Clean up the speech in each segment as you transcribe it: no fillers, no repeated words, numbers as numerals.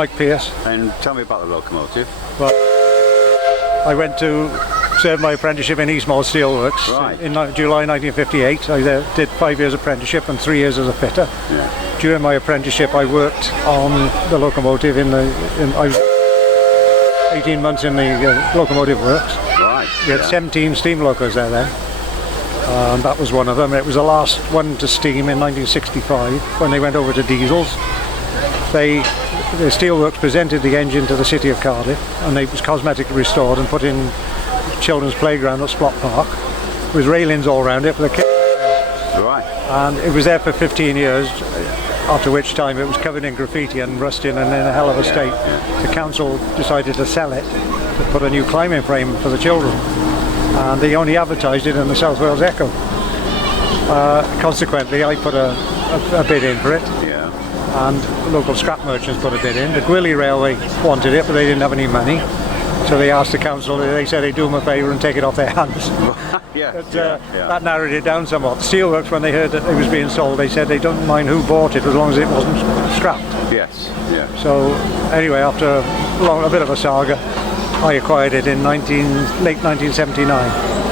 Mike Pearce. And tell me about the locomotive. Well, I went to serve my apprenticeship in Eastmoor Steelworks in July 1958. I did 5 years apprenticeship and 3 years as a fitter. Yeah. During my apprenticeship, I worked on the locomotive I was 18 months in the locomotive works. Right. We had 17 steam locos there then. And that was one of them. It was the last one to steam in 1965 when they went over to diesels. The steelworks presented the engine to the city of Cardiff, and it was cosmetically restored and put in children's playground at Splot Park with railings all around it for the kids. Right. And it was there for 15 years, after which time it was covered in graffiti and rusting and in a hell of a state. The council decided to sell it to put a new climbing frame for the children, and they only advertised it in the South Wales Echo. Consequently, I put a bid in for it. And local scrap merchants put a bid in. The Gwilly Railway wanted it, but they didn't have any money, so they asked the council. They said they'd do them a favour and take it off their hands. That narrowed it down somewhat. The steelworks, when they heard that it was being sold, they said they don't mind who bought it as long as it wasn't scrapped. Yes. Yeah. So anyway, after a bit of a saga, I acquired it in late 1979.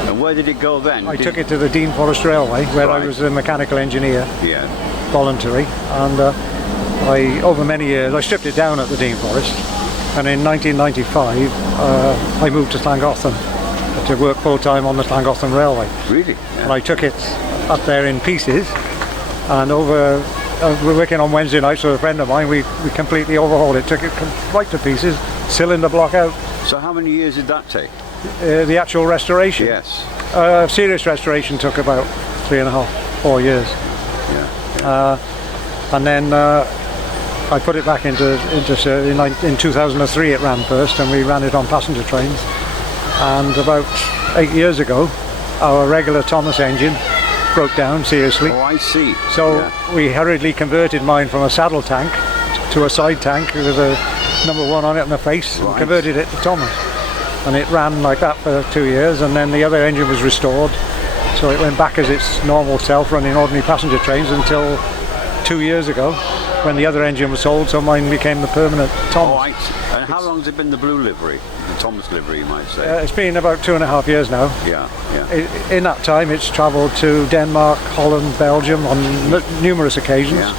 And where did it go then? I took it to the Dean Forest Railway, where I was a mechanical engineer. Voluntary, and over many years I stripped it down at the Dean Forest, and in 1995 I moved to Llangollen to work full-time on the Llangollen Railway. Really? And I took it up there in pieces, and we're working on Wednesday nights with a friend of mine. We completely overhauled it, took it right to pieces, cylinder block out. So how many years did that take? The actual restoration? Yes. Serious restoration took about 3.5, 4 years. And then I put it back into in 2003. It ran first, and we ran it on passenger trains. And about 8 years ago, our regular Thomas engine broke down seriously. Oh, I see. So we hurriedly converted mine from a saddle tank to a side tank with a number 1 on it in the face, and converted it to Thomas. And it ran like that for 2 years, and then the other engine was restored. So it went back as its normal self, running ordinary passenger trains until 2 years ago, when the other engine was sold, so mine became the permanent Thomas. Oh, and how long has it been the blue livery, the Thomas livery, you might say? It's been about 2.5 years now. Yeah. In that time, it's travelled to Denmark, Holland, Belgium on numerous occasions.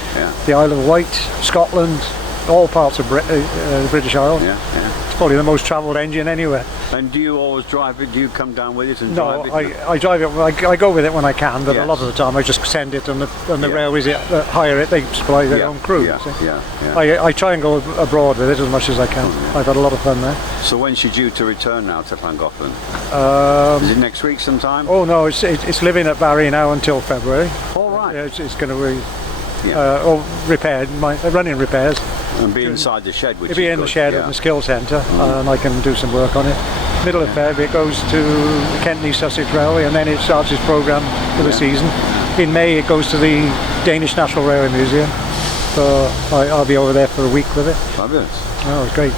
The Isle of Wight, Scotland, all parts of the British Isles. It's probably the most travelled engine anywhere. And do you always drive it? Do you come down with it and drive it? No, I drive it. I go with it when I can, but a lot of the time I just send it, and the railways that hire it, they supply their own crew. I try and go abroad with it as much as I can. I've had a lot of fun there. So when's she due to return now to Llangollen? Is it next week sometime? Oh no, it's living at Barry now until February. All right. It's going to be repaired, running repairs. And be inside the shed, which It'll be in the shed at the skill centre, and I can do some work on it. Middle of February it goes to the Kent and East Sussex Railway, and then it starts its programme for the season. In May it goes to the Danish National Railway Museum, so I'll be over there for a week with it. Fabulous. Oh, it's great.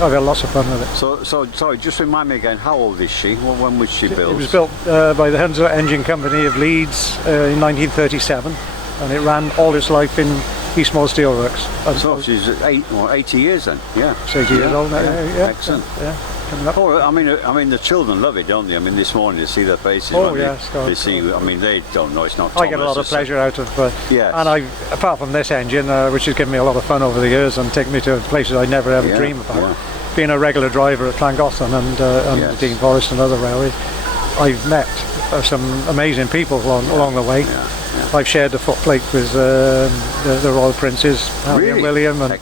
I've had lots of fun with it. So sorry, just remind me again, how old is she? When was she built? It was built by the Hunslet Engine Company of Leeds in 1937, and it ran all its life in Eastmoor Steelworks. So she's 80 years then? Yeah. She's 80 years old now. Excellent. Coming up. Oh, I mean, the children love it, don't they? I mean, this morning to see their faces. Oh yes. They see. I mean, they don't know it's not Thomas. I get a lot of pleasure out of. And apart from this engine, which has given me a lot of fun over the years and taken me to places I never ever dream about. Being a regular driver at Llangollen and the Dean Forest and other railways, I've met some amazing people along the way. I've shared the footplate with the Royal Princes, Harry and William, and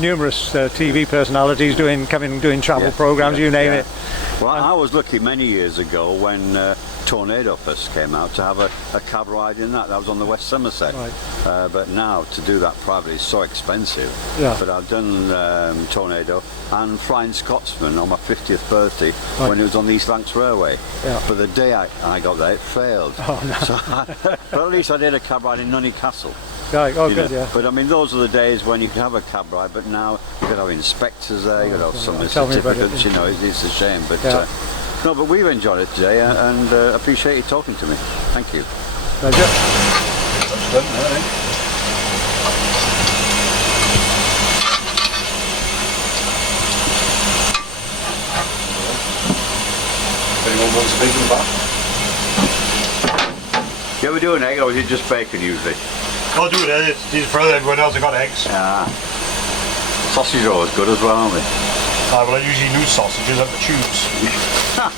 numerous TV personalities doing travel programmes, you name it. Well, I was lucky many years ago when Tornado first came out to have a cab ride in that. That was on the West Somerset. But now to do that privately is so expensive. But I've done Tornado and Flying Scotsman on my 50th birthday when it was on the East Lancs Railway. But the day I got there, it failed. Oh, no. So but at least I did a cab ride in Nunney Castle. But I mean, those are the days when you can have a cab ride, but now you've got to have inspectors there, you've got to have some certificates, it's a shame. But no, but we've enjoyed it today, and appreciate you talking to me. Thank you. Pleasure. once a week and back. Do you ever do an egg or is it just bacon usually? I'll do it, it's for everyone else, I got eggs. Ah. Sausage are always good as well, aren't they? Well, I usually lose sausages at the tubes. That's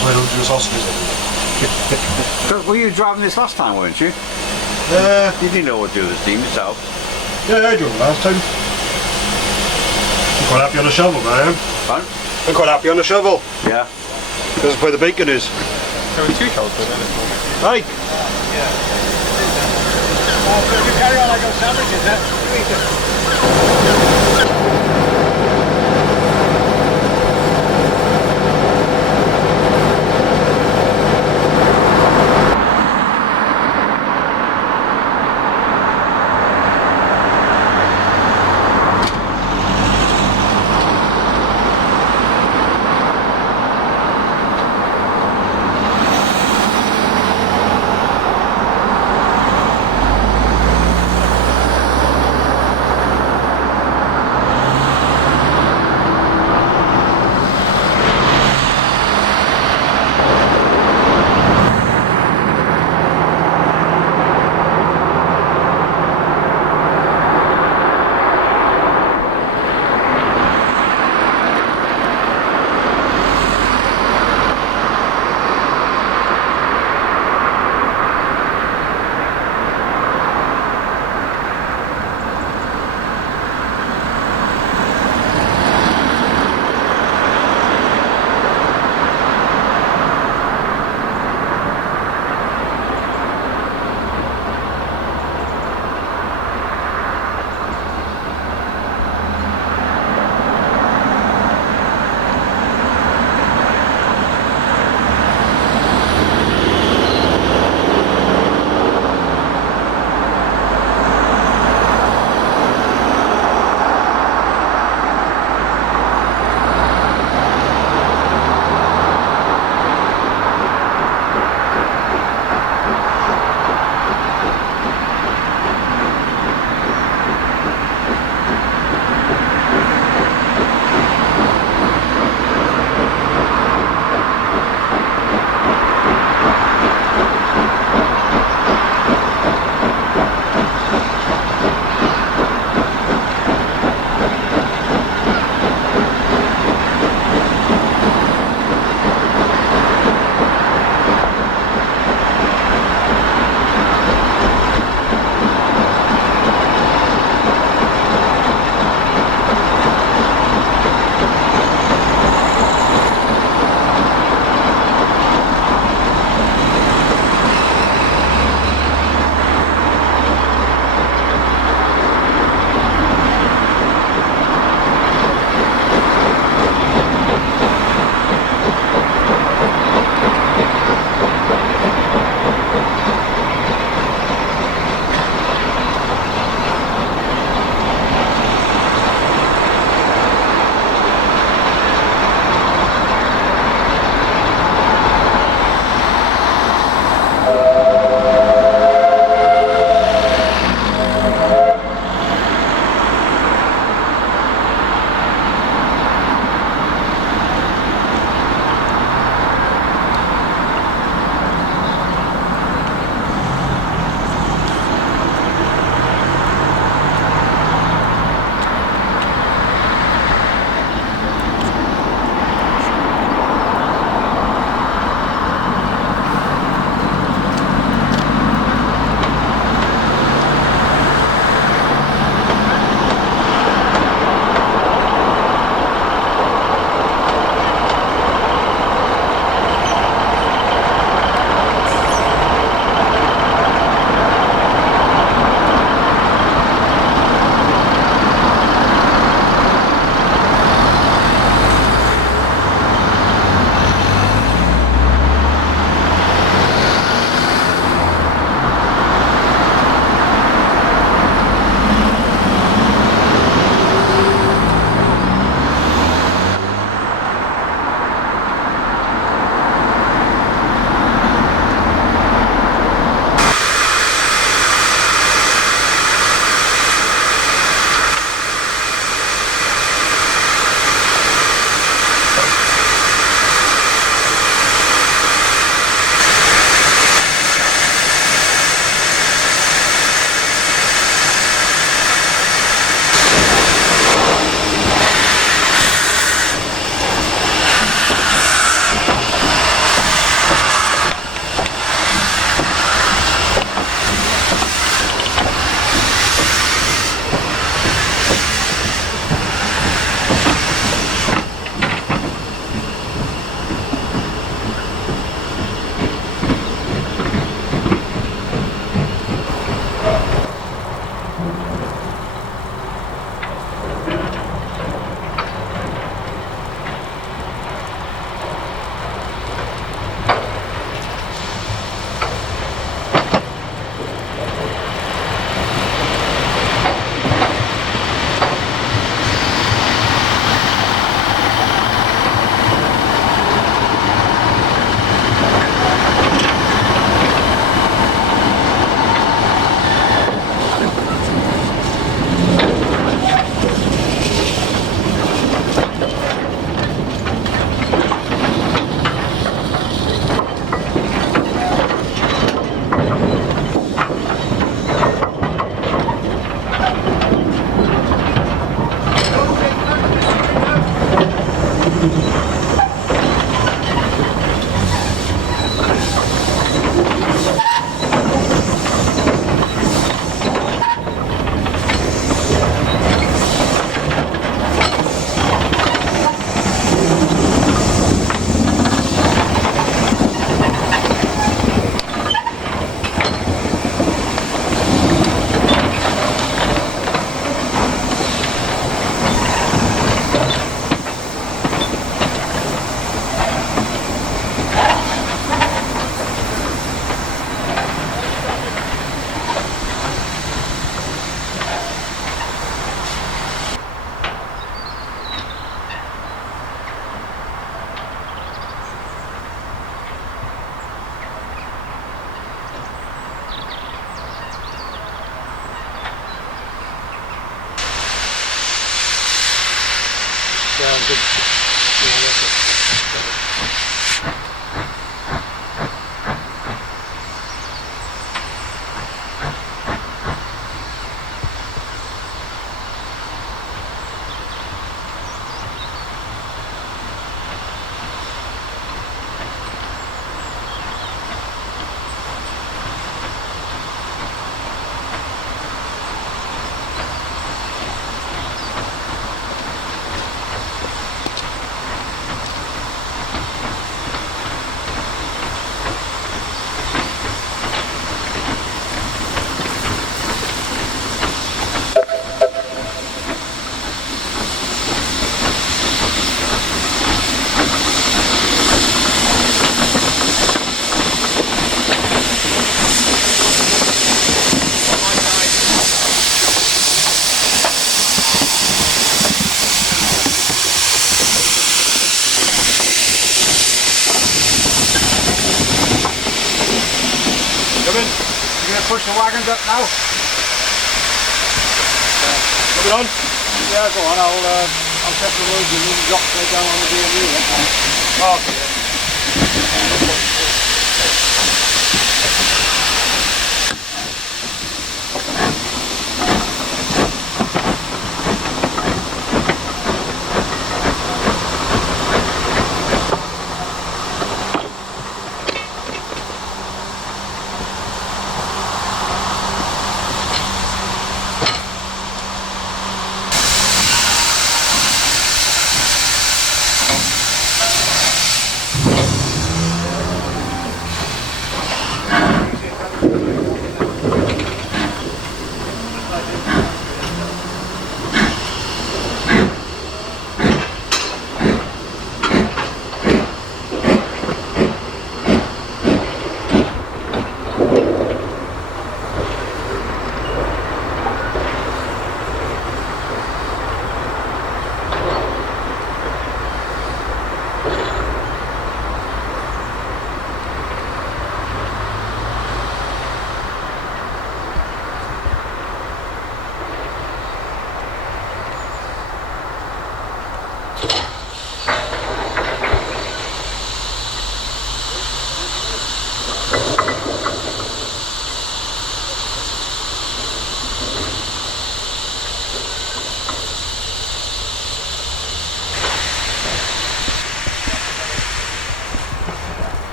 why I don't do sausages anymore. Were you driving this last time, weren't you? You didn't know what to do this team yourself. Yeah, I drove it last time. I'm quite happy on the shovel, I am. Fine. I'm quite happy on the shovel. Yeah. Because that's where the bacon is. There were 2 shovels in it. Right. You carry on like those sandwiches, Push the wagons up now. Put it on. Yeah, go on. I'll check the roads and then drop straight down on the DMU. Okay.